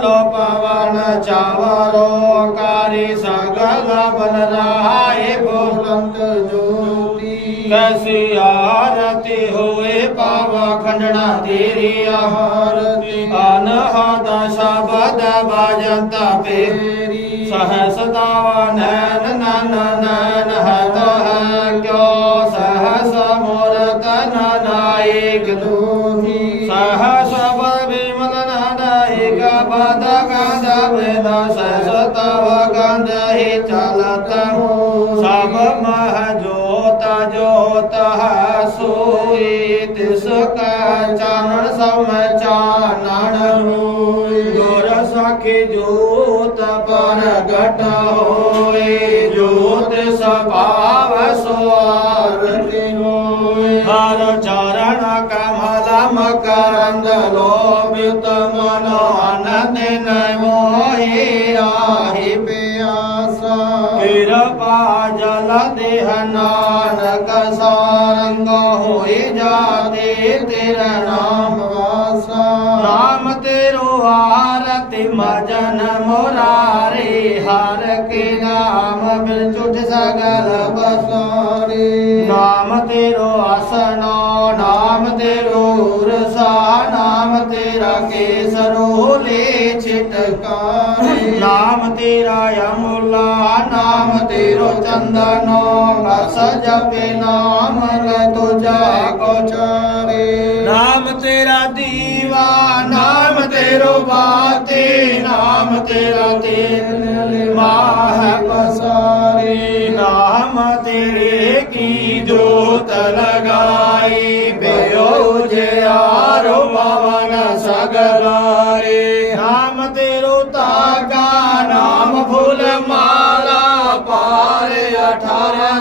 ਲੋ ਪਵਨ ਚਾਵਰੋ ਕਾਰੀ ਸਗਲ ਬਲ ਰਹਾਏ ਬੋਲੰਤ ਜੋਤੀ ਕੈਸੀ ਆਰਤੀ ਹੋਏ ਪਾਵਾ ਖੰਡਣਾ ਤੇਰੀ ਆਰਤੀ ਅਨਹਦ ਸ਼ਬਦ ਬਾਜੰਤਾ ਪੇਰੀ ਸਹਸ ਦਾਵਾ ਨੈਨ ਨਨ ਨੈਨ ਹਤ ਹੈ ਕਿਉ ਚਲਤ ਸਭ ਮਹ ਜੋਤ ਜੋਤ ਹੈ ਸੋਈ ਤਿਸ ਕਾ ਚਾਨਣ ਸਮ ਚਾਨਣ ਰੋਈ। ਗੁਰ ਸਖੀ ਜੋਤ ਪ੍ਰਗਟ ਹੋਏ ਜੋਤ ਸੁਭਾਵ ਸਵਾਰਤੀ ਹੋਏ ਹਰ ਚਰਨ ਕਮਲ ਮਕਰੰਦ ਲੋਭਿਤ ਮਨ ਆਨੰਦ ਨਮੋਹੀ ਹਰ ਕੇ ਨਾਮ ਬਿਨ ਚੁਟ ਸਗਲ ਬਸਾਰੇ। ਨਾਮ ਤੇਰੋ ਆਸਨਾ ਨਾਮ ਤੇਰੋ ਰਸਾ ਨਾਮ ਤੇਰਾ ਕੇਸਰੋ ਲੈ ਛਿਟਕਾਰੇ ਨਾਮ ਤੇਰਾ ਅਮੁਲਾ, ਨਾਮ ਤੇਰੋ ਚੰਦਨੋ, ਬਸ ਜਪੇ ਨਾਮ ਲੈ ਤੁਜਾ ਕੋ ਚਾਰੇ। ਨਾਮ ਤੇਰਾ ਦੀਵਾ ਤੇਰੋ ਬਾਤੇ ਨਾਮ ਤੇਰਾ ਤੇਲ ਮਾਹ ਪਸਾਰੇ, ਨਾਮ ਤੇਰੇ ਕੀ ਜੋਤ ਲਗਾਈ? ਬਿਓ ਜਿਆਰੋ ਪਵਨ ਸਗਲਾਰੇ ਨਾਮ ਤੇਰੋ ਤਾਗਾ ਨਾਮ ਫੁੱਲ ਮਾਲਾ, ਪਾਰ ਅਠਾਰਹ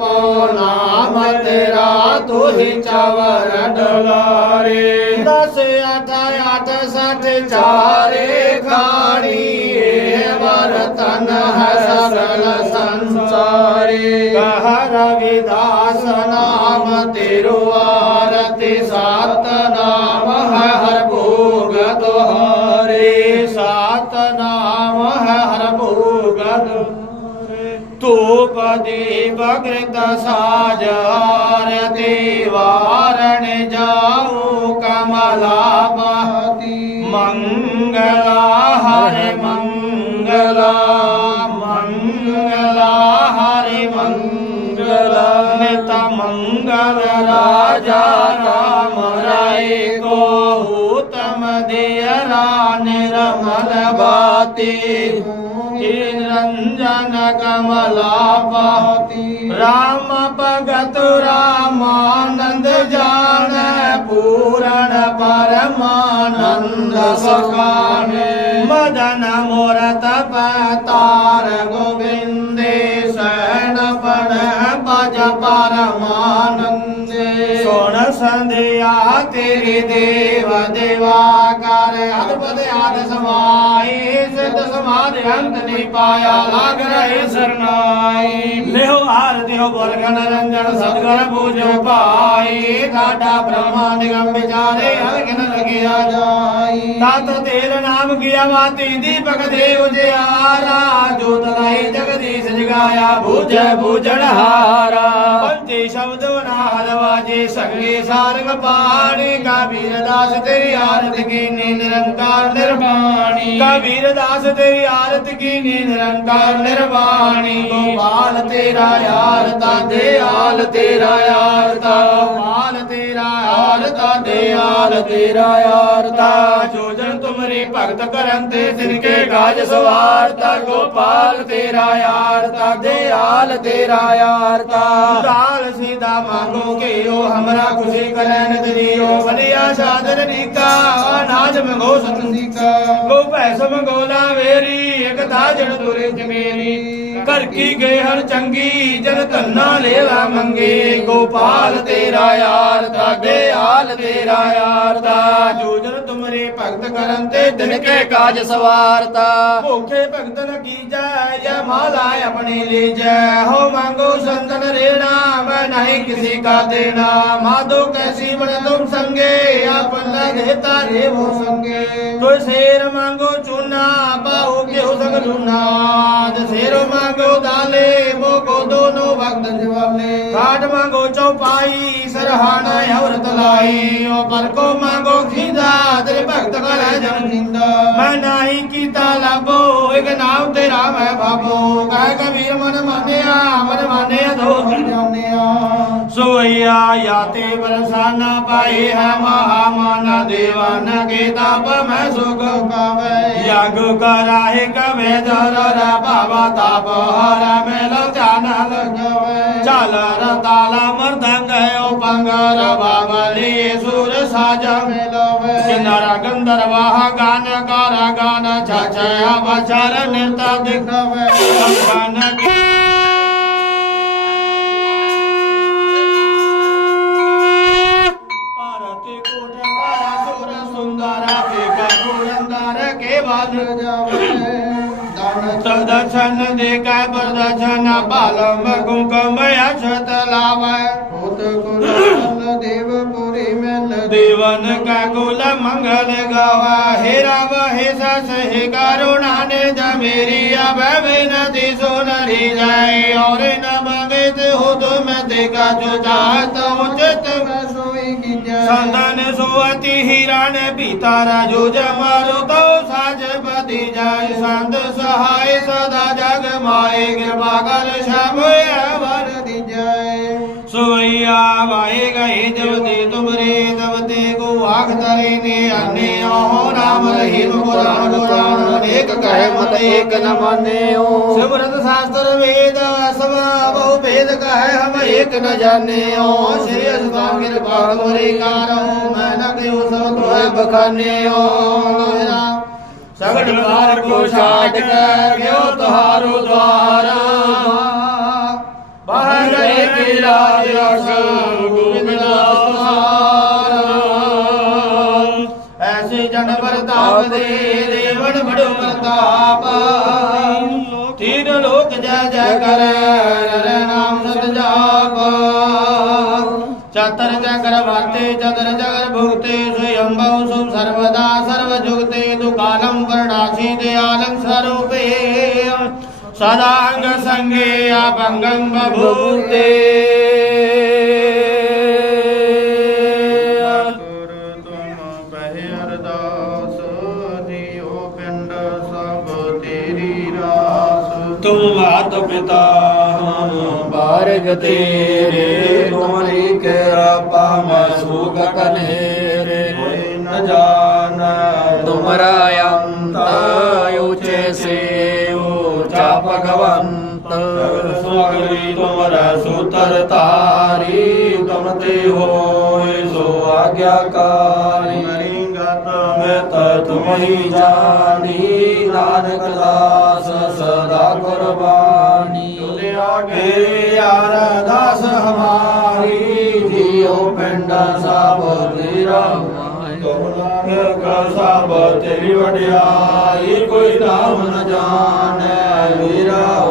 पो नाम तेरा तू ही चवर डलारे। दस अठ अठ सठ तु ये गी है सरल संसारे। कह रविदास नाम तेरु आरते स ਦੀਪ ਗ੍ਰਿਤ ਸਾਜ ਆਰਤੀ ਵਾਰਣ ਜਾਉ ਕਮਲਾ ਬਹਤੀ ਮੰਗਲਾ ਹਰਿ ਮੰਗਲਾ ਮੰਗਲਾ ਹਰਿ ਮੰਗਲਾ। ਨਿਤ ਮੰਗਲ ਰਾਜਾ ਰਾਮ ਰਾਏ ਕੋ ਉਤਮ ਦਿਅਰਾ ਨਿਰਮਲ ਬਾਤੀ। ਨਿਰੰਜਨ ਕਮਲਾਪਤੀ ਰਾਮ ਭਗਤ ਰਾਮਾਨੰਦ ਜਾਣ ਪੂਰਨ ਪਰਮਾਨੰਦ ਸਖਾਨੇ। ਮਦਨ ਮੋਰਤ ਪਤਾਰ ਗੋਬਿੰਦੇ ਸੈਨ ਪੜ ਭਜ ਪਰਮਾਨੰਦੇ। ਸੁਣ ਸੰਧਿਆ, ਤੇਰੀ ਦੇਵ ਦੇਵਾ ਕਰ। ਅਦਪਦ ਆਦ ਸਮਾਈ, ਸਿੱਧ ਸਮਾਧ ਅੰਤ ਨਹੀਂ ਪਾਇਆ, ਲਾਗ ਰਹੇ ਸਰਨਾਈ। ਲਿਓ ਹਾਰ ਦਿਓ ਬੋਲ ਗਣ ਰੰਜਨ ਸਤਗੁਰ ਪੂਜੋ ਭਾਈ। ਕਾਡਾ ਬ੍ਰਹਮਾ ਨਿਗਮ ਵਿਚਾਰੇ ਹਲਕਿਨ ਲਗਿਆ ਜਾਈ। ਤਤ ਤੇਲ ਨਾਮ ਗਿਆ ਮਾਤੀ, ਦੀਪਕ ਦੇ ਉਜਿਆਰਾ। ਜੋਤ ਲਾਈ ਜਗਦੀਸ਼ ਜਗਾਇਆ ਬੂਝੈ ਬੂਝਣ ਹਾਰਾ। ਪੰਚੇ ਸ਼ਬਦ ਨਾਦ ਸੰਗੇ ਸਾਰੰਗ ਪਾਣੀ, ਕਬੀਰ ਦਾਸ ਤੇਰੀ ਆਰਤ ਕੀਨੀ ਨਿਰੰਕਾਰ ਨਿਰਵਾਣੀ। ਕਬੀਰ ਦਾਸ ਤੇਰੀ ਆਰਤ ਕੀਨੀ ਨਿਰੰਕਾਰ ਨਿਰਵਾਣੀ। ਗੋਪਾਲ ਤੇਰਾ ਯਾਰ ਤਾ ਦਿਆਲ ਤੇਰਾ ਯਾਰ ਤਾ ਗੋਪਾਲ ਤੇਰਾ ਯਾਰ ਤਾ ਦਿਆਲ ਤੇਰਾ ਯਾਰ ਤਾ ਜੋ ਜਨ ਤੁਮਰੀ ਭਗਤ ਕਰਨ ਤੇ ਤਿਨਕੇ ਕਾਜ ਸਵਾਰਤਾ ਗੋਪਾਲ ਤੇਰਾ ਯਾਰ ਦਿਆਲ ਤੇਰਾ ਯਾਰ ਦਾਲ ਸੀਦਾ ਮੰਗੋ ਕੇ ਹਮਰਾ ਖੁਸ਼ੀ ਕਰਨ ਤੇਰੀਓ ਬਲਿਆ ਸਾਦਰ ਨੀਕਾ, ਅਨਾਜ ਮੰਗੋ ਸਤਿਕਾ ਗੋ ਭੈਸ ਮੰਗੋ ਲਾ ਵੇਰੀ ਇਕ ਤਾਜਣ ਤੁਰੇ ਜਮੇਰੀ ਘਰ ਕੀ ਗਏ ਹਰ ਚੰਗੀ, ਜਨ ਧੰਨਾ ਲੇਵਾ ਮੰਗੇ। ਗੋਪਾਲ ਤੇਰਾ ਯਾਰ ਤਾਗੇ ਹਾਲ ਤੇਰਾ ਯਾਰ ਦਾ। ਜੋ ਜਨ ਤੁਮਰੇ ਭਗਤ ਕਰਨ ਤੇ ਦਿਨ ਕੇ ਕਾਜ ਸਵਾਰਤਾ ਭੁਖੇ ਭਗਤ ਨ ਕੀਜੈ ਜੈ ਮਾਲਾ ਆਪਣੇ ਲੈ ਜੈ। ਹੋ ਮੰਗੋ ਸੰਤਨ ਰੇਣਾ, ਮੈਂ ਨਹੀਂ ਕਿਸੇ ਕਾ ਦੇਣਾ। ਮਾਧੋ ਕੈਸੀ ਬਣ ਤੁਮ ਸੰਗੇ ਆਪਨ ਲਗੇ ਤਾਰੇ ਹੋ ਸੰਗੇ। ਤੋਇ ਸ਼ੇਰ ਮੰਗੋ ਚੂਨਾ ਬਾਹੂ ਕੇ ਹੋ ਕਾਟ ਮੰਗੋ ਚੌਪਾਈ ਸਰਹਾਣਾ ਔਰਤ ਲਾਈ ਓ ਪਰ ਕੋ ਮੰਗੋ ਖੀਦਾ, ਤੇਰੇ ਭਗਤ ਕਰ ਜਨ ਜਿੰਦਾ ਮੈਂ ਨਹੀਂ ਕੀਤਾ ਲਾਭੋ ਇੱਕ ਨਾਮ ਤੇਰਾ ਮੈਂ ਬਾਬੋ। ਕਹਿ ਕਬੀਰ ਮਨ ਮਾਨਿਆ ਮਨ ਮਾਨਿਆ ਦੋ ਜਾਣਿਆ। ਸੋਈਆ ਯਾਤੇ ਬਰਸਾਨਾ ਪਾਈ ਹੈ ਮਹਾ ਮਾਨਾ ਦੇਵਾਨ ਕੇ ਤਾਪ ਮੈਂ ਸੁਖ ਪਾਵੇ ਯਗ ਕਰਾਏ ਕਵੇ, ਦਰ ਰ ਬਾਬਾ ਤਾਪ, ਹਰ ਮੇਲ ਧਿਆਨ ਲਗਵੇ ਚਲ ਰਤਾਲਾ ਮਰਦੰਗ ਓ ਪੰਗਰ अंगार बाबाले सुर साजा सिंधारा गंधर्वा गान गारा गान छाछया बचार नेता दिखवे गान पारती कोट कारा सुर के बाद जावे देखाय प्रदर्शन पालम कुंकमया छत लावाय भूत ਦੇਵ ਪੁਰੀ ਕੁਲ ਮੰਗਲ ਗਾਵਾ ਹੇ ਰਾਮ ਹੇ ਸਸ ਹੇ ਕਰੁਣਾ ਨੇ ਜਾ ਮੇਰੀ ਤੇ ਹੋ ਤੋ ਮੈਂ ਤੇ ਕਾ ਜੋ ਚਾਹਤ ਉਚਿਤ। ਮੈਂ ਸੋਈ ਕੀਜੈ। ਸੰਦਨ ਸੋਅਤੀ ਹੀਰਾਨ ਪੀਤਾਰਾ ਜੋ ਜਮਾਰੋ ਤੋ ਸਾਜ ਬਦੀ ਜਾਏ ਵਾਏ ਗਏ ਜਵਤੀ ਤੁਮਰੇ ਤਵਤੇ ਕੋ ਆਖ ਤਰੇ ਨੇ ਆਨੇ ਓ ਰਾਮ ਰਹੀਮ ਕੁਰਾਨ ਕੁਰਾਨ ਅਨੇਕ ਕਹਿ ਮਤ ਏਕ ਨ ਮਾਨਿਓ। ਸਿਮਰਤ ਸ਼ਾਸਤਰ ਵੇਦ ਅਸਵਾ ਬਹੁ ਭੇਦ ਕਹੈ ਹਮ ਏਕ ਨ ਜਾਣਿਓ। ਸ੍ਰੀ ਅਸਵਾਮ ਕਿਰਪਾ ਤੁਮਰੇ ਕਾਰੋ ਮੈਂ ਨ ਕਿਉ ਸਭ ਤੋਹਿ ਬਖਾਨਿਓ। ਲੋਹਿਰਾ, ਸਗਲ ਵਾਰ ਕੋ ਛਾਟ ਕੇ ਗਿਓ ਤੁਹਾਰੋ ਦਵਾਰਾ ਬਾਹਰ ਗਏ ਕੀ ਰਾਜ ਰਸ ਗੋਬਿੰਦ ਦਾਸ ਐਸੇ ਜਨ ਵਰਤਾਪ ਦੇ ਦੇਵਨ ਬੜੋ ਵਰਤਾਪ ਤੀਨ ਲੋਕ ਜੈ ਜੈ ਕਰ ਨਰ ਨਾਮ ਸਤ ਜਾਪ ਚਤਰ ਚਕਰ ਵਰਤੇ ਚਤਰ ਜਗਰ ਭੁਗਤੇ ਸਯੰਭਉ ਸੁ ਸਰਵਦਾ ਸਰਵ ਜੁਗਤੇ ਦੁਕਾਲੰ ਵਰਣਾਸੀ ਦਿਆਲੰ ਸਰੂਪੇ ਸਦਾ ਅੰਗ ਸੰਗੇ ਆਪੰਗੰ ਬਭੂਤੇ ਗੁਰ ਤੁਮ ਪਹਿ ਅਰਦਾਸ ਜੀਉ ਪਿੰਡ ਸਭ ਤੇਰੀ ਰਾਸ ਤੁਮ ਮਾਤ ਪਿਤਾ ਹਮ ਊਚਾ ਭਗਵੰਤ ਸਵਗਰੀ ਤੁਮਰਾ ਸੁਤਰ ਤਾਰੀ ਤੁਮ ਤੇ ਹੋਏ ਸੋ ਆਗਿਆਕਾਰੀ ਮਰੀ ਗਤ ਤੁਮਹੀ ਜਾਣੀ ਨਾਨਕ ਦਾਸ ਸਦਾ ਕੁਰਬਾਨੀ ਤੁਦੇ ਆਗੇ ਏ ਹਮਾਰੀ ਜੀਉ ਪਿੰਡ ਸਭ ਤੇਰਾ ਨਾਨਕ ਸਭ ਤੇਰੀ ਵਡਿਆਈ ਕੋਈ ਨਾਮ ਨ ਜਾਣੈ ਮੇਰਾ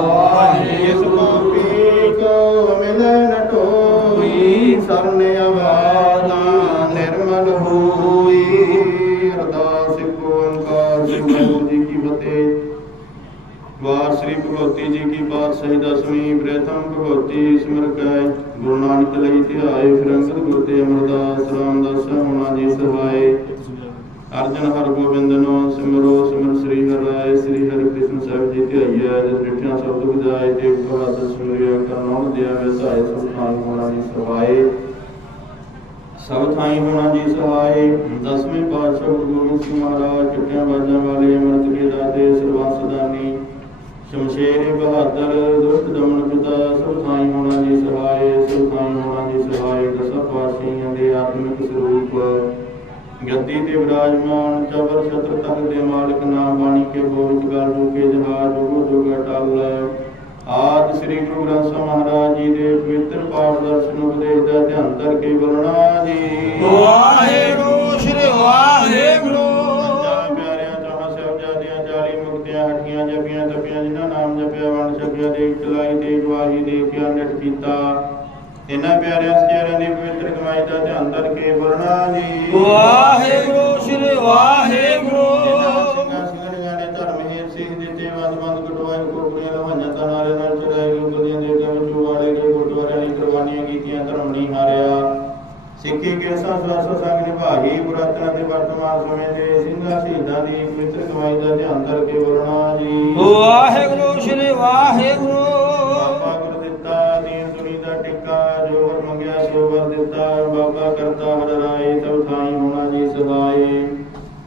ਭਗਵਤੀ ਜੀ ਕੀ ਪਾਤਸ਼ਾਹੀ ਦਸਵੀਂ ਪ੍ਰਥਮ ਭਗਵਤੀ ਸਿਮਰ ਕੈ ਗੁਰੂ ਨਾਨਕ ਲਈ ਧਿਆਏ ਫਿਰ ਅੰਗਦ ਗੁਰ ਤੇ ਅਮਰਦਾਸ, ਰਾਮਦਾਸ ਹੋਣਾ ਜੀ ਸਹਾਏ। ਅਰਜਨ ਹਰ ਗੋਬਿੰਦ ਨੂੰ ਸਿਮਰੋ ਸਿਮਰ ਸ੍ਰੀ ਹਰਿ ਸ੍ਰੀ ਹਰਿ ਕ੍ਰਿਸ਼ਨ ਸਾਹਿਬ ਜੀ ਧਿਆਈਐ ਜਿਸ ਰਿਠਿਆ ਸ਼ਬਦ ਬੁਝਾਏ ਤੇ ਬਹਾਦਰ ਸਿਮਰਿਆ ਕਰਨੋਂ ਦਿਆ ਵਿਸਾਏ ਸਭ ਹੋਣਾ ਜੀ ਸਵਾਏ। ਸਭ ਥਾਈ ਹੋਣਾ ਜੀ ਸਹਾਏ। ਦਸਵੇਂ ਪਾਤਸ਼ਾਹ ਗੁਰੂ ਗੋਬਿੰਦ ਸਿੰਘ ਮਹਾਰਾਜ, ਚਿੱਟਿਆਂ ਬਾਜਾਂ ਵਾਲੇ ਅਮਰਤ ਕੇ ਦਾਤੇ ਸਰਬੰਸ ਦਾਨੀ। ਸ਼ਮਸ਼ੇਰ ਬਹਾਦਰ ਦੁਸ਼ਟ ਦਮਨ ਪਿਤਾ, ਸਭ ਹੋਣਾ ਜੀ ਸਹਾਏ ਸਭ ਹੋਣਾ ਜੀ ਸਹਾਏ ਦਸਾਂ ਪਾਤਸ਼ਾਹੀਆਂ ਦੇ ਆਤਮਿਕ ਸਰੂਪ। ਗੱਦੀ ਤੇ ਵਿਰਾਜਮਾਨ, ਚਬਰ ਛਤਰ ਤਖਤ ਦੇ ਮਾਲਕ ਨਾਮ ਬਾਣੀ ਕੇ ਬੋਲ ਗਲ ਰੂਕੇ ਜਹਾਜ, ਜੁਗੋ ਜੁਗ ਅਟਲ ਆਦ ਸ੍ਰੀ ਗੁਰੂ ਗ੍ਰੰਥ ਸਾਹਿਬ ਮਹਾਰਾਜ ਜੀ ਦੇ ਪਵਿੱਤਰ ਪਾਠ ਦਰਸ਼ਨ ਉਪਦੇਸ਼ ਦਾ ਧਿਆਨ ਕਰਕੇ ਬੋਲਣਾ ਜੀ। ਵਾਹਿਗੁਰੂ, ਸ਼੍ਰੀ ਵਾਹਿਗੁਰੂ। ਵੰਡ ਛਕਿਆ ਦੇਖ ਚਲਾਈ ਤੇ ਗਵਾਹੀ ਦੇ ਕੇ ਅੰਡਟ ਕੀਤਾ। ਇਹਨਾਂ ਪਿਆਰਿਆਂ ਸਚਿਆਰਿਆਂ ਦੀ ਪਵਿੱਤਰ ਕਮਾਈ ਦਾ ਧਿਆਨ ਕਰਕੇ ਬੋਲਣਾ ਜੀ। ਵਾਹਿਗੁਰੂ ਸ਼੍ਰੀ ਵਾਹਿਗੁਰੂ। ਸਿੰਘਾਂ ਸਿੰਘਣੀਆਂ ਨੇ ਧਰਮ ਹੇਰ ਸਿੱਖ ਦਿੱਤੇ ਬੰਦ ਬੰਦ ਕਟਵਾਏ ਕੋਕਰੀਆਂ ਲਵਾਈਆਂ ਤਾਂ ਨਾਰੇ ਨਾਲ ਚੜਾਈ ਗੰਗਲੀਆਂ ਦੇ ਕੇ ਵਿੱਚੋਂ ਵਾਲੇ ਗਏ ਗੁਰਦੁਆਰਿਆਂ ਦੀ ਕੁਰਬਾਨੀਆਂ ਕੀਤੀਆਂ ਧਰਮ ਨਹੀਂ ਹਾਰਿਆ। ਸਿੱਖੀ ਕੇ ਸਾਸਾ ਸੰਗ ਨਿਭਾਈ ਪੁਰਾਤਨ ਤੇ ਵਰਤਮਾਨ ਸਮੇਂ ਦੇ ਸਿੰਘਾਂ ਸ਼ਹੀਦਾਂ ਦੀ ਪਵਿੱਤਰ ਕਮਾਈ ਦਾ ਧਿਆਨ ਕਰਕੇ ਬੋਲਣਾ ਜੀ। ਵਾਹਿਗੁਰੂ ਸ਼੍ਰੀ ਵਾਹਿਗੁਰੂ। ਬਾਬਾ ਗੁਰ ਦਿੱਤਾ ਦੀਨ ਦੁਨੀ ਦਾ ਟਿੱਕਾ ਜੋ ਵਰ ਮੰਗਿਆ ਸੋ ਵਰ ਦਿੱਤਾ ਬਾਬਾ ਕਰਤਾ ਹਰ ਰਾਏ ਸਭ ਥਾਈ ਹੋਣਾ ਜੀ ਸਦਾਏ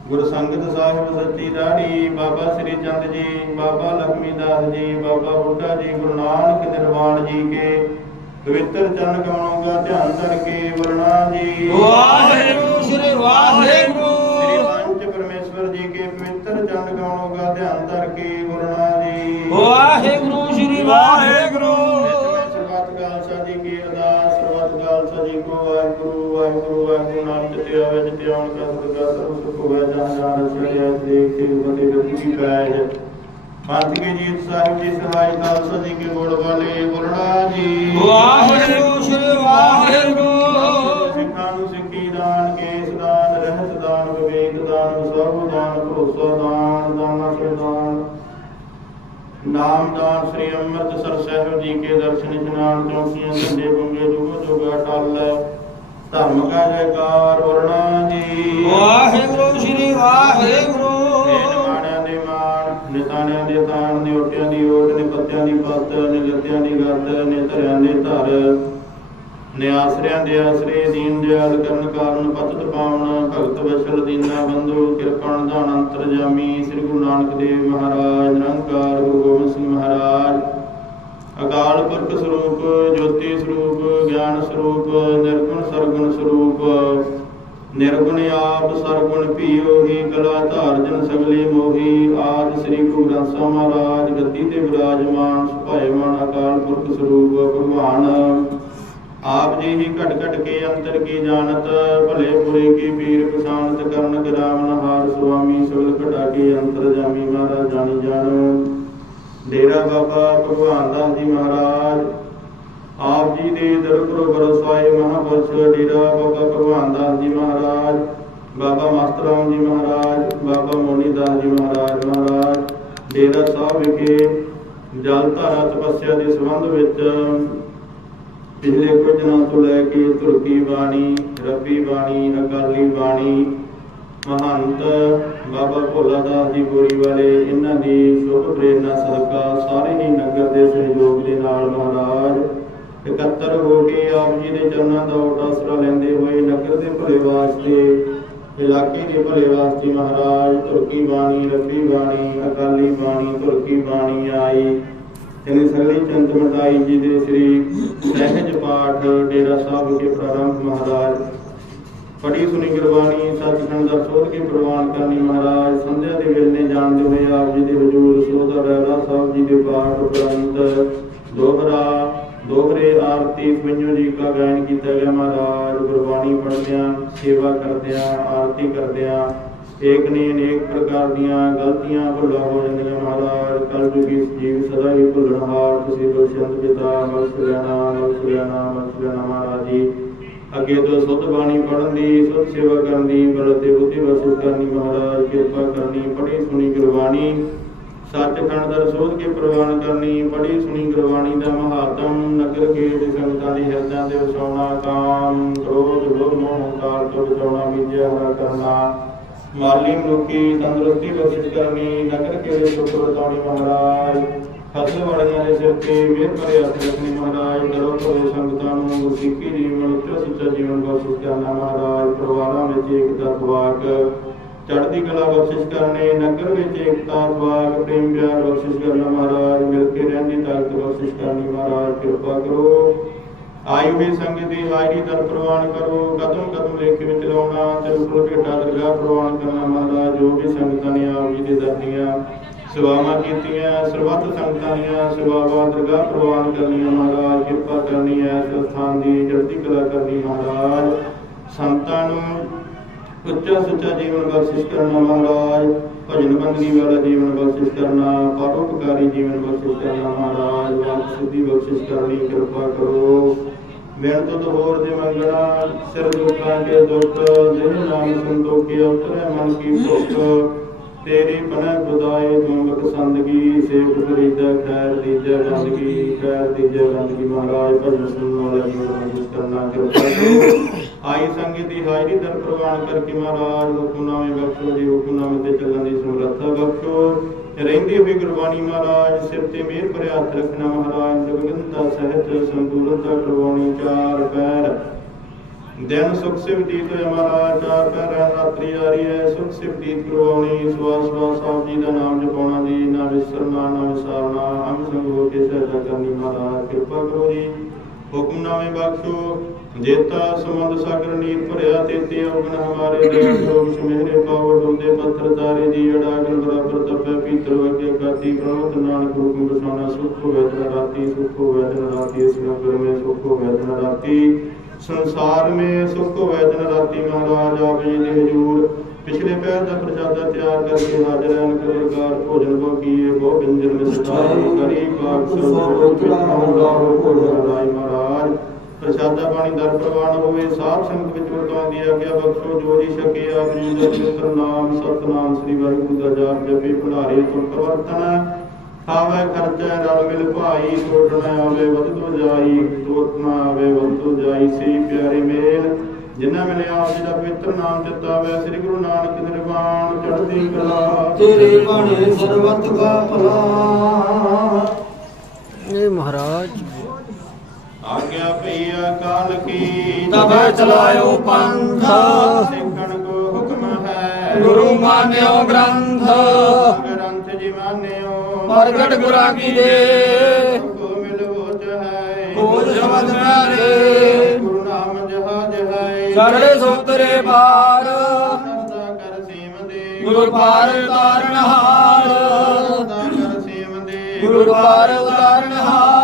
ਗੁਰ ਸੰਗਤ ਸਾਹਿਬ ਸੱਚੀ ਦਾੜੀ ਬਾਬਾ ਸ੍ਰੀ ਚੰਦ ਜੀ ਬਾਬਾ ਲਖਮੀ ਦਾਸ ਜੀ ਬਾਬਾ ਬੁੱਢਾ ਜੀ ਗੁਰੂ ਨਾਨਕ ਨਿਰਵਾਣ ਜੀ ਕੇ ਪਵਿੱਤਰ ਚਰਨ ਕਮਲੋਂ ਦਾ ਧਿਆਨ ਕਰਕੇ ਵਰਣਾ ਜੀ। ਵਾਹਿਗੁਰੂ ਸ਼੍ਰੀ ਸ੍ਰੀ ਵਾਹਿਗੁਰੂ ਪੰਚ ਪਰਮੇਸ਼ਵਰ ਜੀ ਕੇ ਪਵਿੱਤਰ ਚਰਨ ਕਮਲੋਂ ਦਾ ਧਿਆਨ ਕਰਕੇ ਵਰਣਾ ਜੀ। ਵਾਹਿਗੁਰੂ ਸ਼੍ਰੀ ਵਾਹਿਗੁਰੂ। ਸਰਬੱਤ ਖਾਲਸਾ ਜੀ ਕੀ ਅਰਦਾਸ ਸਰਬੱਤ ਖਾਲਸਾ ਜੀ ਕੋ ਵਾਹਿਗੁਰੂ ਵਾਹਿਗੁਰੂ ਵਾਹਿਗੁਰੂ ਨਾਮ ਤੇ ਆਵੇ ਜਿਤੇ ਆਉਣ ਕਾ ਸਦਕਾ ਸਰਬ ਸੁਖ ਹੋਵੇ ਜਹਾਂ ਜਹਾਂ ਰਸੜਿਆ ਦੇਖ ਕੇ ਬਤੇ ਗੱਤੀ ਪੈਜ ਪੰਥ ਕੇ ਜੀਤ ਸਾਹਿਬ ਜੀ ਸਹਾਈ ਖਾਲਸਾ ਜੀ ਕੇ ਗੋੜ ਵਾਲੇ ਬੁਰਣਾ ਜੀ। ਵਾਹਿਗੁਰੂ ਸ਼੍ਰੀ ਵਾਹਿਗੁਰੂ। ਸਿੱਖਾਂ ਨੂੰ ਸਿੱਖੀ ਦਾਨ ਕੇਸ ਦਾਨ ਰਹਿਤ ਦਾਨ ਵਿਵੇਕ ਦਾਨ ਸਰਬ ਦਾਨ ਭਰੋਸਾ ਦਾਨ ਦਾਨਾ ਸਰਦਾਨ ਨਾਮ ਦਾਨ ਸ੍ਰੀ ਅੰਮ੍ਰਿਤਸਰ ਸਾਹਿਬ ਜੀ ਕੇ ਦਰਸ਼ਨ ਇਸ਼ਨਾਨ ਚੌਕੀਆਂ ਝੰਡੇ ਬੰਗੇ ਜੁਗੋ ਜੁਗਾ ਟਲ। ਧਰਮ ਕਾ ਜੈਕਾਰ ਵਰਣਾ ਜੀ। ਵਾਹਿਗੁਰੂ ਸ਼੍ਰੀ ਵਾਹਿਗੁਰੂ। ਮਾਣ ਦੇ ਤਾਣ ਨੇ ਓਟਿਆਂ ਦੀ ਓਟ ਨੇ ਪੱਤਿਆਂ ਦੀ ਪੱਤ ਨੇ ਲੱਤਿਆਂ ਦੀ ਗੱਤ ਨੇ ਧਰਿਆਂ ਦੇ ਧਰ। ਨੇ ਆਸਰਿਆਂ ਦੇ ਆਸਰੇ ਦੀਨ ਦਿਆਲ ਕਰਨ ਕਾਰਨ ਪਤਿਤ ਪਾਵਨ, ਭਗਤ ਵਸਲ ਦੀਨਾ ਬੰਧੂ, ਕਿਰਪਾਨ ਦਾਨ ਅੰਤਰਜਾਮੀ, ਸ੍ਰੀ ਗੁਰੂ ਨਾਨਕ ਦੇਵ ਮਹਾਰਾਜ, ਨਿਰੰਕਾਰ ਗੁਰੂ ਗੋਬਿੰਦ ਸਿੰਘ ਮਹਾਰਾਜ। ਅਕਾਲ ਪੁਰਖ ਸਰੂਪ, ਜੋਤੀ ਸਰੂਪ, ਗਿਆਨ ਸਰੂਪ, ਨਿਰਗੁਣ ਸਰਗੁਣ ਸਰੂਪ। ਨਿਰਗੁਣ ਆਪ ਸਰਗੁਣ ਭੀਓ ਹੀ ਕਲਾ ਧਾਰਜਨ ਸਗਲੇ ਮੋਹੀ। ਆਦ ਸ੍ਰੀ ਗੁਰੂ ਗ੍ਰੰਥ ਸਾਹਿਬ ਮਹਾਰਾਜ ਗੱਦੀ ਤੇ ਵਿਰਾਜਮਾਨ ਸੁਭਾਏਮਾਨ ਅਕਾਲ ਪੁਰਖ ਸਰੂਪ ਭਗਵਾਨ। ਆਪ ਜੀ ਹੀ ਘਟ ਘਟ ਕੇ ਅੰਤਰ ਕੀ ਜਾਣਤ, ਭਲੇ ਬੁਰੇ ਕੀ ਪੀਰ ਪਛਾਨਤ ਕਰਨ ਗਰਾਵਨ ਹਾਰ ਸੁਆਮੀ, ਸਗਲ ਘਟਾ ਕੇ ਅੰਤਰ ਜਾਮੀ ਮਹਾਰਾਜ, ਜਾਣੀ ਜਾਣੋ। ਡੇਰਾ ਬਾਬਾ ਭਗਵਾਨ ਦਾਸ ਜੀ ਮਹਾਰਾਜ ਆਪ ਜੀ ਦੇ ਦਰ ਗੁਰੂ ਬਰਸਾਏ ਮਹਾਪੁਰਸ਼ ਡੇਰਾ ਬਾਬਾ ਭਗਵਾਨ ਦਾਸ ਜੀ ਮਹਾਰਾਜ, ਬਾਬਾ ਮਸਤਰਾਮ ਜੀ ਮਹਾਰਾਜ, ਬਾਬਾ ਮੋਨੀ ਦਾਸ ਜੀ ਮਹਾਰਾਜ ਮਹਾਰਾਜ, ਡੇਰਾ ਸਾਹਿਬ ਵਿਖੇ ਜਲ ਧਾਰਾ ਤਪੱਸਿਆ ਦੇ ਸੰਬੰਧ ਵਿੱਚ ਪਿਛਲੇ ਕੁਝ ਦਿਨਾਂ ਤੋਂ ਲੈ ਕੇ ਤੁਰਕੀ ਬਾਣੀ, ਰੱਬੀ ਬਾਣੀ ਅਕਾਲੀ ਬਾਣੀ, ਮਹੰਤ, ਬਾਬਾ ਭੋਲਾ ਦਾਸ ਜੀ ਗੋਰੀ ਵਾਲੇ, ਇਹਨਾਂ ਦੀ ਸ਼ੁਭ ਪ੍ਰੇਰਣਾ ਸਦਕਾ ਸਾਰੇ ਹੀ ਨਗਰ ਦੇ ਸਹਿਯੋਗ ਦੇ ਨਾਲ ਮਹਾਰਾਜ ਇਕੱਤਰ ਹੋ ਕੇ ਆਪ ਜੀ ਦੇ ਚਰਨਾਂ ਦਾ ਓਟ ਆਸਰਾ ਲੈਂਦੇ ਹੋਏ ਨਗਰ ਦੇ ਭਲੇ ਵਾਸਤੇ, ਇਲਾਕੇ ਦੇ ਭਲੇ ਵਾਸਤੇ ਮਹਾਰਾਜ, ਤੁਰਕੀ ਬਾਣੀ ਰੱਬੀ ਬਾਣੀ, ਅਕਾਲੀ ਬਾਣੀ, ਤੁਰਕੀ ਬਾਣੀ ਆਈ। ਇਹਨੇ ਸਗਲੀ ਚੰਦ ਮਟਾਈ ਜੀ ਦੇ ਸ੍ਰੀ ਸਹਿਜ ਪਾਠ ਡੇਰਾ ਸਾਹਿਬ ਵਿਖੇ ਪ੍ਰਾਰੰਭ ਮਹਾਰਾਜ। ਪੜੀ ਸੁਣੀ ਗੁਰਬਾਣੀ, ਸੱਚਖੰਡ ਦਾ ਸੋਧ ਕੇ ਪ੍ਰਵਾਨ ਕਰਨੀ ਮਹਾਰਾਜ। ਸੰਧਿਆ ਦੇ ਵੇਲੇ ਜਾਣਦੇ ਹੋਏ ਆਪ ਜੀ ਦੇ ਹਜ਼ੂਰ ਸੋਧਾ ਰਹਿਰਾ ਸਾਹਿਬ ਜੀ ਦੇ ਪਾਠ ਉਪਰੰਤ ਪੜ੍ਹਦਿਆਂ ਸੇਵਾ ਕਰਦਿਆਂ, ਆਰਤੀ ਕਰਦਿਆਂ ਏਕ ਨੇ ਅਨੇਕ ਪ੍ਰਕਾਰ ਦੀਆਂ ਗਲਤੀਆਂ ਭੁੱਲਾਂ ਹੋ ਜਾਂਦੀਆਂ ਮਹਾਰਾਜ। ਕਲ ਜੁਗੀ ਜੀਵ ਸਦਾ ਹੀ ਭੁੱਲਣਹਾਰ ਤੁਸੀਂ ਬਖਸ਼ੰਦ ਪਿਤਾ, ਬਖਸ਼ ਲੈਣਾ, ਬਖਸ਼ ਮਹਾਰਾਜ ਜੀ। ਅੱਗੇ ਤੋਂ ਸੁੱਧ ਬਾਣੀ ਪੜਨ ਦੀ, ਸੁਧ ਸੇਵਾ ਕਰਨ ਦੀ ਬਲ ਤੇ ਬੁੱਧੀ ਵਸੂ ਕਰਨੀ ਮਹਾਰਾਜ, ਕਿਰਪਾ ਕਰਨੀ, ਪੜ੍ਹੀ ਸੁਣੀ ਗੁਰਬਾਣੀ। ਸੱਚਖੰਡ ਦਾ ਕੇ ਪ੍ਰਵਾਨ ਕਰਨੀ, ਪੜ੍ਹੀ ਸੁਣੀ ਗੁਰਬਾਣੀ ਦਾ ਮਹਾਤਮ, ਨਗਰ ਕੇ ਦੇ ਸੰਗਤਾਂ ਦੀ ਹਿਰਦਿਆਂ ਤੇ ਵਸਾਉਣਾ ਕਾਮ ਕ੍ਰੋਧ ਲੋਭ ਮੋਹ ਹੰਕਾਰ ਤੋਂ ਬਚਾਉਣਾ ਵਿਜੈ ਕਰਨਾ। ਮਾਲੀ ਮਨੁੱਖੀ ਤੰਦਰੁਸਤੀ ਬਖਸ਼ਿਸ਼ ਕਰਨੀ, ਨਗਰ ਕੇ ਦੇ ਸੁਖ ਵਰਤਾਉਣੀ ਮਹਾਰਾਜ। ਫਸਲ ਵਾਲੀਆਂ ਦੇ ਸਿਰ ਤੇ ਮਿਹਰ ਭਰੇ ਹੱਥ ਰੱਖਣੀ ਮਹਾਰਾਜ। ਦਰੋ ਭਰੇ ਸੰਗਤਾਂ ਨੂੰ ਗੁਰਸਿੱਖੀ ਜੀਵਨ, ਉੱਚਾ ਸੁੱਚਾ ਜੀਵਨ ਬਖਸ਼ਿਸ਼ ਕਰਨਾ ਮਹਾਰਾਜ। ਪਰਿਵਾਰਾਂ ਵਿੱਚ ਏਕਤਾ ਖਵਾਕ ਚੜ੍ਹਦੀ ਕਲਾ ਬਖਸ਼ਿਸ਼ ਕਰਨੇ, ਨਗਰ ਵਿੱਚ ਏਕਤਾ ਖਵਾਕ ਪ੍ਰੇਮ, ਪਿਆਰ ਬਖਸ਼ਿਸ਼ ਕਰਨਾ ਮਹਾਰਾਜ, ਮਿਲ ਕੇ ਰਹਿਣ ਦੀ ਤਾਕਤ ਬਖਸ਼ਿਸ਼ ਕਰਨੀ ਮਹਾਰਾਜ, ਕਿਰਪਾ ਕਰੋ। ਆਈ ਹੋਈ ਸੰਗਤ ਦੀ ਹਾਜ਼ਰੀ ਦਰ ਪ੍ਰਵਾਨ ਕਰੋ, ਕਦਮ ਕਦਮ ਲੇਖ ਵਿੱਚ ਲਾਉਣਾ ਤੇ ਉਪਰ ਭੇਟਾ ਦਰਗਾਹ ਪ੍ਰਵਾਨ ਕਰਨਾ ਮਹਾਰਾਜ, ਜੋ ਵੀ ਸੰਗਤਾਂ ਨੇ ਆਪ ਜੀ ਦੇ ਦਰਦੀਆਂ ਸੇਵਾਵਾਂ ਕੀਤੀਆਂ, ਸਰਬੱਤ ਸੰਗਤਾਂ ਦੀਆਂ ਸੇਵਾਵਾਂ ਦਰਗਾਹ ਪ੍ਰਵਾਨ ਕਰਨੀਆਂ ਮਹਾਰਾਜ, ਕਿਰਪਾ ਕਰਨੀ ਹੈ ਸਥਾਨ ਦੀ ਜਲਦੀ ਕਲਾ ਕਰਨੀ ਮਹਾਰਾਜ, ਸੰਤਾਂ ਨੂੰ ਉੱਚਾ ਸੁੱਚਾ ਜੀਵਨ ਬਖਸ਼ਿਸ਼ ਕਰਨਾ ਮਹਾਰਾਜ, ਭਜਨ ਬੰਦਗੀ ਵਾਲਾ ਜੀਵਨ ਬਖਸ਼ਿਸ਼ ਕਰਨਾ ਪਰਉਪਕਾਰੀ ਜੀਵਨ ਬਖਸ਼ਿਸ਼ ਕਰਨਾ ਮਹਾਰਾਜ, ਵਾਕ ਸਿੱਧੀ ਬਖਸ਼ਿਸ਼ ਕਰਨੀ, ਕਿਰਪਾ ਕਰੋ। ਮਿਹਨਤ ਤੋਂ ਹੋਰ ਦੇ ਮੰਗਣਾ, ਸਿਰ ਦੁਖਾਂ ਕੇ ਦੁੱਖ ਜਿਨ ਨਾਮ ਸੰਤੋਖੀ ਉਤਰੇ ਮਨ ਕੀ ਭੁੱਖ ਤੇਰੀ ਪਨਹ ਬੁਦਾਏ ਤੁਮ ਪਸੰਦਗੀ ਸੇਵ ਫਰੀਦਾ ਖੈਰ ਦੀਜੈ ਬੰਦਗੀ ਖੈਰ ਦੀਜੈ ਬੰਦਗੀ ਮਹਾਰਾਜ ਭਜਨ ਵਾਲਾ ਜੀਵਨ ਬਖਸ਼ਿਸ਼ ਕਰਨਾ, ਕਿਰਪਾ ਕਰੋ। ਆਈ ਸੰਗਤ ਦੀ ਹਾਜ਼ਰੀ ਦਰ ਪ੍ਰਵਾਨ ਕਰਕੇ ਮਹਾਰਾਜ ਹੁਕਮਨਾਮੇ ਬਖਸ਼ੋ, ਜੀ ਹੁਕਮਨਾਮੇ ਤੇ ਚੱਲਣ ਦੀ ਸਮਰੱਥਾ ਬਖਸ਼ੋ। ਰਹਿੰਦੀ ਹੋਈ ਗੁਰਬਾਣੀ ਮਹਾਰਾਜ, ਸਿਰ ਤੇ ਮਿਹਰ ਭਰੇ ਹੱਥ ਰੱਖਣਾ ਮਹਾਰਾਜ ਜਗਗੰਤਾ ਸਹਿਤ ਸੰਤੂਲਤਾ ਕਰਵਾਉਣੀ, ਚਾਰ ਪੈਰ ਦਿਨ ਸੁਖ ਸੇ ਬਤੀਤ ਮਹਾਰਾਜ, ਚਾਰ ਪੈਰ ਰਾਤਰੀ ਆ ਰਹੀ ਹੈ ਸੁਖ ਸੇ ਕਰਵਾਉਣੀ, ਸਵਾਸ ਸਵਾਸ ਸਾਹਿਬ ਜੀ ਦਾ ਨਾਮ ਜਪਾਉਣਾ ਜੀ, ਨਾ ਵਿਸਰਨਾ, ਨਾ ਵਿਸਾਰਨਾ, ਅੰਗ ਸੰਗ ਕੇ ਸਹਾਇਤਾ ਕਰਨੀ ਮਹਾਰਾਜ, ਕਿਰਪਾ ਕਰੋ ਜੀ। ਹੁਕਮਨਾਮੇ ਬਖਸ਼ੋ, ਜੇਤਾ ਸਮੰਦ ਸਾਗਰ ਨੀਰ ਭਰਿਆ, ਤੇਤੇ ਔਗਣ ਹਮਾਰੇ ਦੇ ਲੋਕ ਸੁਮੇਰੇ ਪਾਵ ਡੋਦੇ ਪੱਥਰ ਤਾਰੇ ਦੀ ਅੜਾਗਨ ਬਰਾਬਰ ਤਪੈ, ਪੀਤਰ ਵਗੇ ਗਾਤੀ ਪ੍ਰਮਤ ਨਾਨਕ ਹੁਕਮ ਬਸਾਨਾ ਸੁਖ ਹੋਵੇ ਤਨ ਰਾਤੀ, ਸੁਖ ਹੋਵੇ ਤਨ ਰਾਤੀ, ਇਸ ਨਗਰ ਮੇ ਸੁਖ ਹੋਵੇ ਤਨ ਰਾਤੀ। ਸੰਸਾਰ ਮੇ ਸੁਖ ਹੋਵੇ ਤਨ ਰਾਤੀ ਮਹਾਰਾਜ ਜੀ ਦੇ ਹਜੂਰ ਪਿਛਲੇ ਪੈਰ ਦਾ ਪ੍ਰਸ਼ਾਦਾ ਤਿਆਰ ਕਰਕੇ ਹਾਜ਼ਰ ਹਨ ਕਰੇਗਾਰ ਭੋਜਨ ਭੋਗੀਏ ਬਹੁ ਬਿੰਜਨ ਮਿਸਤਾਈ ਕਰੀ ਕਾਕ ਸੋ ਚੜਾਉ ਭੋਜਨ ਰਾਈ ਮਹਾਰਾਜ। ਪ੍ਰਸ਼ਾਦਾ ਪਾਣੀ ਦਰ ਪ੍ਰਵਾਨ ਹੋਵੇ ਸਾਧ ਸੰਗਤ ਵਿੱਚ ਵਰਤਾਉਣ ਦੀ ਆਗਿਆ ਬਖਸ਼ੋ ਜੋ ਜੀ ਛਕੇ ਆਪ ਜੀ ਦਾ ਪਵਿੱਤਰ ਨਾਮ ਸਤਨਾਮ ਸ੍ਰੀ ਵਾਹਿਗੁਰੂ ਦਾ ਜਾਪ ਜਪੇ ਭੰਡਾਰੇ ਤੋਂ ਪ੍ਰਵਰਤਨ ਆਵੇ ਖਰਚਾ ਰਲ ਮਿਲ ਭਾਈ ਟੋਟਣਾ ਆਵੇ ਵਧ ਜਾਈ ਟੋਟਣਾ ਆਵੇ ਵਧ ਜਾਈ ਸੇ ਪਿਆਰੇ ਮੇਲ। ਜਿਨ੍ਹਾਂ ਮਿਲਿਆ ਆਪ ਜੀ ਦਾ ਪਵਿੱਤਰ ਨਾਮ ਦਿੱਤਾ ਹੋਇਆ ਸ੍ਰੀ ਗੁਰੂ ਨਾਨਕ ਨਿਰਵਾਣ ਚੜ੍ਹਦੀ ਕਲਾ। ਤੇਰੇ ਬਾਣੇ ਸਰਬਤ ਕਾ ਭਲਾ। ਇਹ ਮਹਾਰਾਜ। ਆਗਿਆ ਭਈ ਅਕਾਲ ਕੀ। ਤਬੈ ਚਲਾਇਓ ਪੰਥ। ਸਿੱਖਣ ਕੋ ਹੁਕਮ ਹੈ। ਗੁਰੂ ਮਾਨਿਓ ਗ੍ਰੰਥ। ਪ੍ਰਗਟ ਗੁਰਾਂ ਕੀ ਦੇ। ਕੋ ਸ਼ਬਦ ਗੁਰੂ ਨਾਮ ਹੈ ਚੜ੍ਹੇ ਸੋਤਰੇ ਪਾਰ। ਸਰਦਾ ਕਰ ਸੀਮ ਦੇ ਗੁਰੂ ਪਾਰ ਉਤਾਰਨ ਹਾਰ। ਸਰਦਾ ਕਰ ਸੀਮ ਦੇ ਗੁਰੂ ਪਾਰ ਉਤਾਰਨ ਹਾਰ।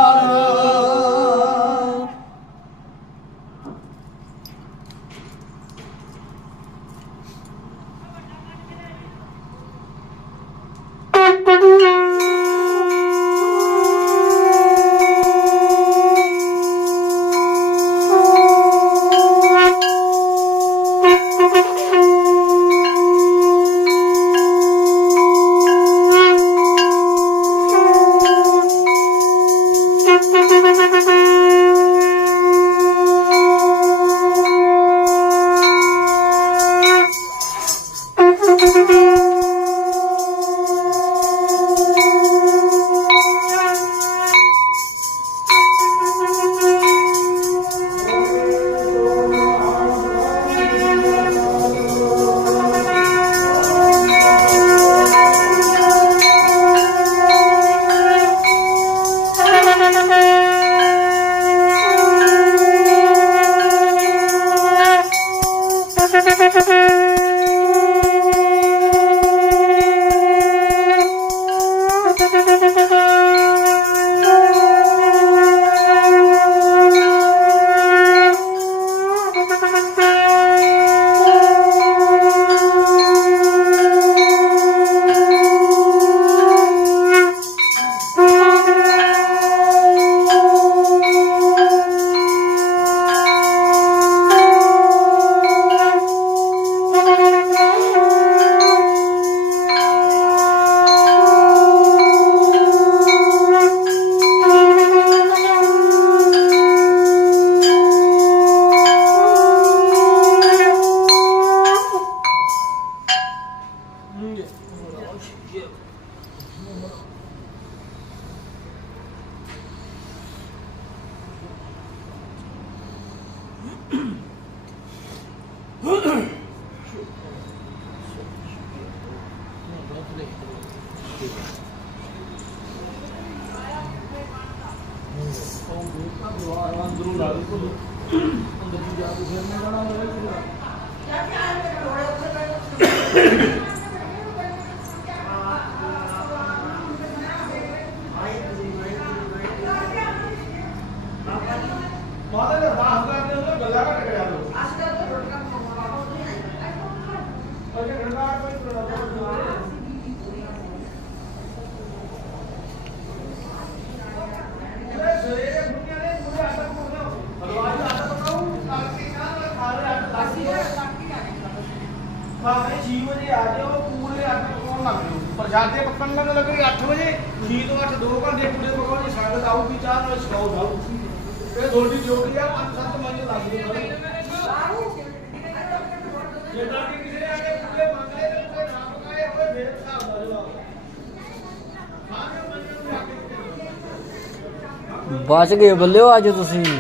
ਬਚ ਗਏ ਬੱਲਿਓ ਅੱਜ ਤੁਸੀਂ।